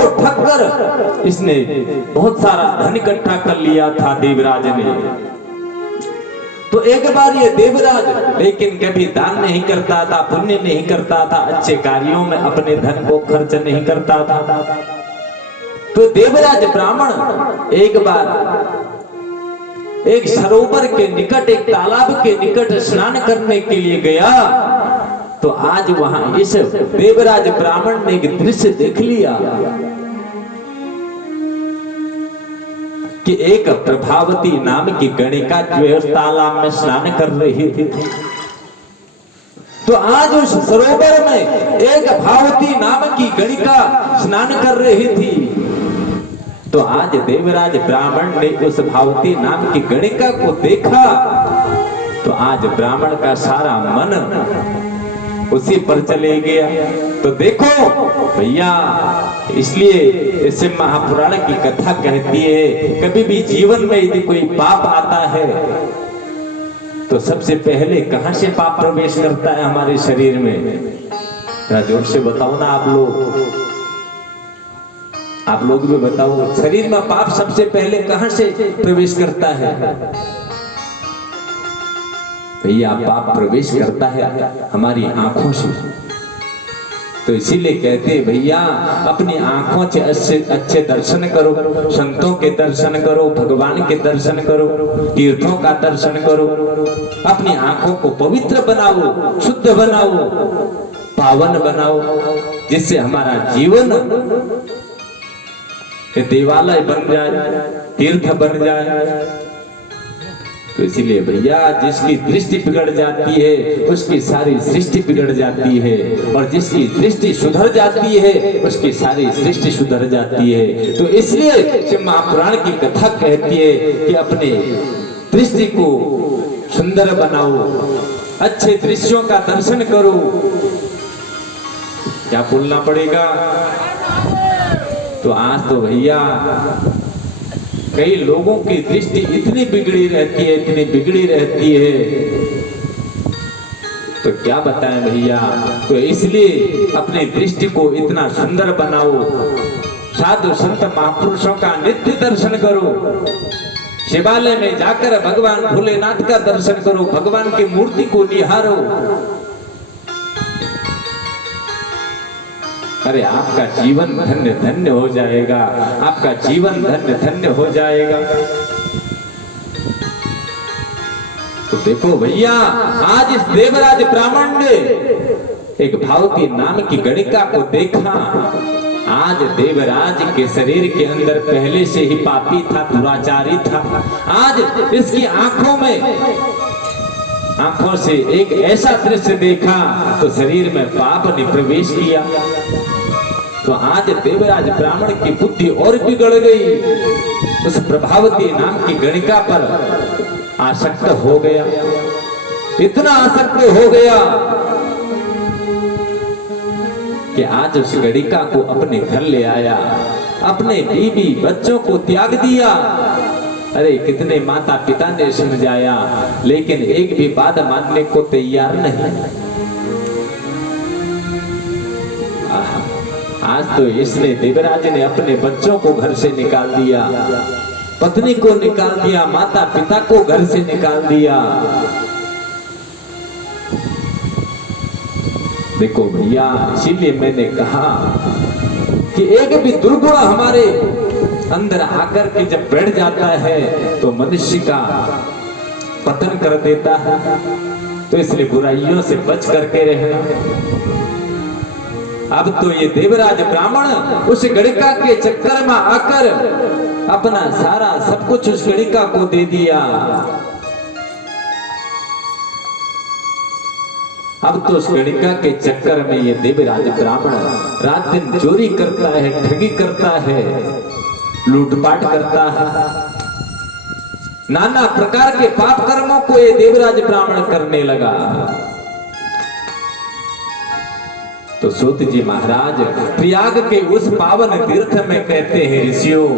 को ठग कर इसने बहुत सारा धन इकट्ठा कर लिया था देवराज ने। तो एक बार ये देवराज लेकिन कभी दान नहीं करता था, पुण्य नहीं करता था, अच्छे कार्यों में अपने धन को खर्च नहीं करता था। तो देवराज ब्राह्मण एक बार एक सरोवर के निकट, एक तालाब के निकट स्नान करने के लिए गया। तो आज वहां इस देवराज ब्राह्मण ने एक दृश्य देख लिया कि एक प्रभावती नाम की गणिका जो है उस तालाब में स्नान कर रही थी। तो आज उस सरोवर में एक भावती नाम की गणिका स्नान कर रही थी। तो आज देवराज ब्राह्मण ने उस भावती नाम की गणिका को देखा। तो आज ब्राह्मण का सारा मन उसी पर चले गया। तो देखो भैया, इसलिए इसे महापुराण की कथा कहती है, कभी भी जीवन में यदि कोई पाप आता है तो सबसे पहले कहां से पाप प्रवेश करता है हमारे शरीर में? जरा जोर से बताओ ना आप लोग भी बताओ, शरीर में पाप सबसे पहले कहां से प्रवेश करता है? भैया पाप प्रवेश करता है हमारी आंखों से। तो इसीलिए कहते हैं भैया अपनी आंखों से अच्छे दर्शन करो, संतों के दर्शन करो, भगवान के दर्शन करो, तीर्थों का दर्शन करो। अपनी आंखों को पवित्र बनाओ, शुद्ध बनाओ, पावन बनाओ, जिससे हमारा जीवन देवालय बन जाए, तीर्थ बन जाए। तो इसीलिए भैया जिसकी दृष्टि बिगड़ जाती है उसकी सारी सृष्टि बिगड़ जाती है, और जिसकी दृष्टि सुधर जाती है उसकी सारी सृष्टि सुधर जाती है। तो इसलिए महापुराण की कथा कहती है कि अपने दृष्टि को सुंदर बनाओ, अच्छे दृश्यों का दर्शन करो। क्या बोलना पड़ेगा? तो आज तो भैया कई लोगों की दृष्टि इतनी बिगड़ी रहती है, इतनी बिगड़ी रहती है, तो क्या बताएं भैया। तो इसलिए अपनी दृष्टि को इतना सुंदर बनाओ, साधु संत महापुरुषों का नित्य दर्शन करो, शिवालय में जाकर भगवान भोलेनाथ का दर्शन करो, भगवान की मूर्ति को निहारो। अरे आपका जीवन धन्य धन्य हो जाएगा, आपका जीवन धन्य धन्य हो जाएगा। तो देखो भैया आज इस देवराज ब्राह्मण ने एक भावती नाम की गणिका को देखा। आज देवराज के शरीर के अंदर पहले से ही पापी था, दुराचारी था। आज इसकी आंखों से एक ऐसा दृश्य देखा तो शरीर में पाप ने प्रवेश किया। तो आज देवराज ब्राह्मण की बुद्धि और बिगड़ गई, उस प्रभावती नाम की गणिका पर आसक्त हो गया, इतना आसक्त हो गया कि आज उस गणिका को अपने घर ले आया, अपने बीवी बच्चों को त्याग दिया। अरे कितने माता पिता ने समझाया लेकिन एक भी बात मानने को तैयार नहीं। आज तो इसने देवराज ने अपने बच्चों को घर से निकाल दिया, पत्नी को निकाल दिया, माता पिता को घर से निकाल दिया। देखो भैया इसीलिए मैंने कहा कि एक भी दुर्गुण हमारे अंदर आकर के जब बैठ जाता है तो मनुष्य का पतन कर देता है। तो इसलिए बुराइयों से बच करके रहना। अब तो ये देवराज ब्राह्मण उस गणिका के चक्कर में आकर अपना सारा सब कुछ उस गणिका को दे दिया। अब तो उस गणिका के चक्कर में ये देवराज ब्राह्मण रात दिन चोरी करता है, ठगी करता है, लूटपाट करता है, नाना प्रकार के पाप कर्मों को ये देवराज ब्राह्मण करने लगा। तो सूत जी महाराज प्रयाग के उस पावन तीर्थ में कहते हैं ऋषियों,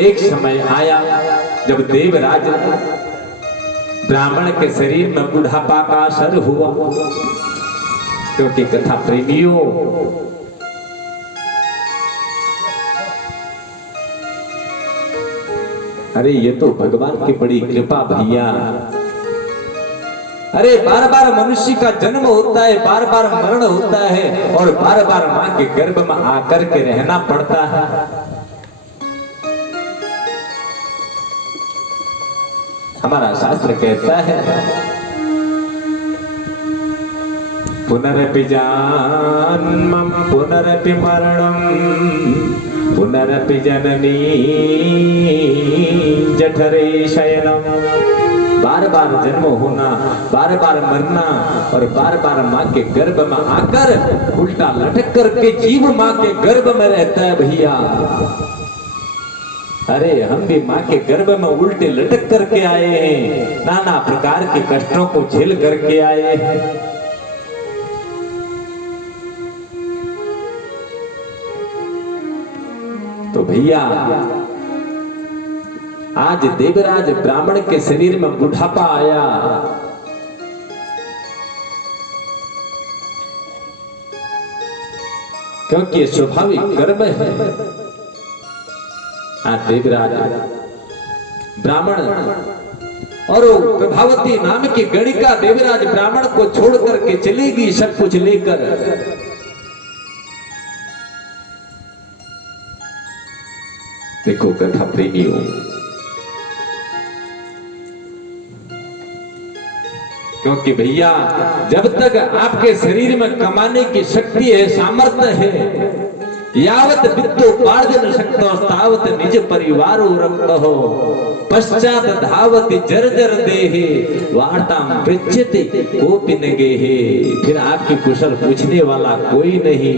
एक समय आया जब देवराज ब्राह्मण के शरीर में बुढ़ापा का असर हुआ। क्योंकि कथा प्रेमियों अरे ये तो भगवान की बड़ी कृपा भैया। अरे बार बार मनुष्य का जन्म होता है, बार बार मरण होता है और बार बार मां के गर्भ में आकर के रहना पड़ता है। हमारा शास्त्र कहता है पुनरपि जन्मं पुनरपि मरणं पुनरपि जननी जठरे शयनम। बार बार जन्म होना, बार बार मरना और बार बार माँ के गर्भ में आकर उल्टा लटक करके जीव माँ के गर्भ में रहता है भैया। अरे हम भी माँ के गर्भ में उल्टे लटक करके आए हैं, नाना प्रकार के कष्टों को झेल करके आए हैं। तो भैया आज देवराज ब्राह्मण के शरीर में बुढ़ापा आया, क्योंकि ये स्वाभाविक कर्म है। आज देवराज ब्राह्मण और प्रभावती नाम की गणिका देवराज ब्राह्मण को छोड़ करके चलेगी सब कुछ लेकर। देखो कथा प्रेमियों, क्योंकि भैया जब तक आपके शरीर में कमाने की शक्ति है, सामर्थ्य है, यावत वित्तोपार्जन शक्तो तावत निज परिवार रक्तो पश्चात धावति जर्जर देहे वार्ताम पृच्छति कोपि न गेहे। फिर आपकी कुशल पूछने वाला कोई नहीं।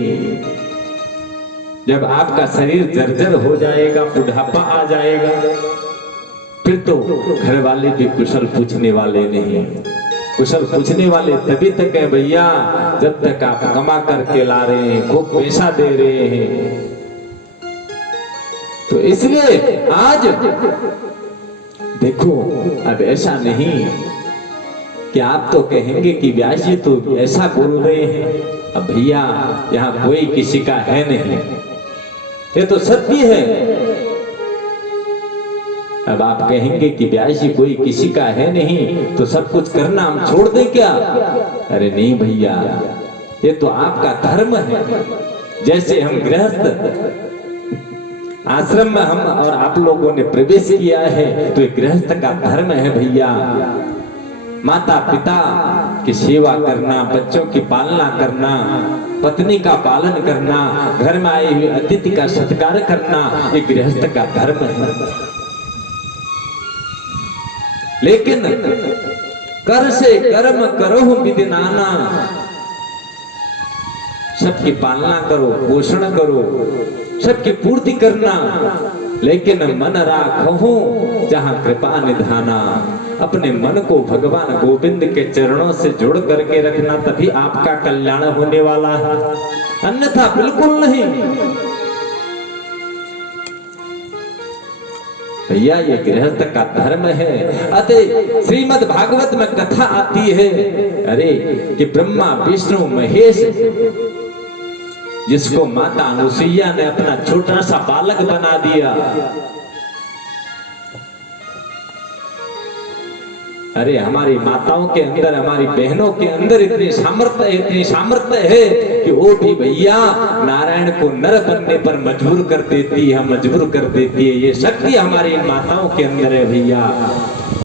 जब आपका शरीर जर्जर हो जाएगा, बुढ़ापा आ जाएगा, फिर तो घर वाले भी कुशल पूछने वाले नहीं। कुशल पूछने वाले तभी तक है भैया जब तक आप कमा करके ला रहे हैं, खूब पैसा दे रहे हैं। तो इसलिए आज देखो अब ऐसा नहीं कि आप तो कहेंगे कि व्यास जी तो ऐसा बोल रहे हैं। अब भैया यहाँ कोई किसी का है नहीं, ये तो सत्य है। अब आप कहेंगे कि व्यास जी कोई किसी का है नहीं तो सब कुछ करना हम छोड़ दें क्या? अरे नहीं भैया, ये तो आपका धर्म है। जैसे हम गृहस्थ आश्रम में हम और आप लोगों ने प्रवेश किया है तो ये गृहस्थ का धर्म है भैया। माता पिता की सेवा करना, बच्चों की पालना करना, पत्नी का पालन करना, घर में आए हुए अतिथि का सत्कार करना, ये गृहस्थ का धर्म है। लेकिन कर से कर्म करो विधि नाना, सबकी पालना करो, पोषण करो, सबकी पूर्ति करना, लेकिन मन राखो जहां कृपा निधाना। अपने मन को भगवान गोविंद के चरणों से जोड़ करके रखना, तभी आपका कल्याण होने वाला है, अन्यथा बिल्कुल नहीं। भैया ये गृहस्थ का धर्म है। अतः श्रीमद् भागवत में कथा आती है, अरे कि ब्रह्मा विष्णु महेश जिसको माता अनुसुईया ने अपना छोटा सा बालक बना दिया। अरे हमारी माताओं के अंदर, हमारी बहनों के अंदर इतनी सामर्थ्य है कि वो भी भैया नारायण को नर बनने पर मजबूर कर देती है, ये शक्ति हमारी माताओं के अंदर है भैया।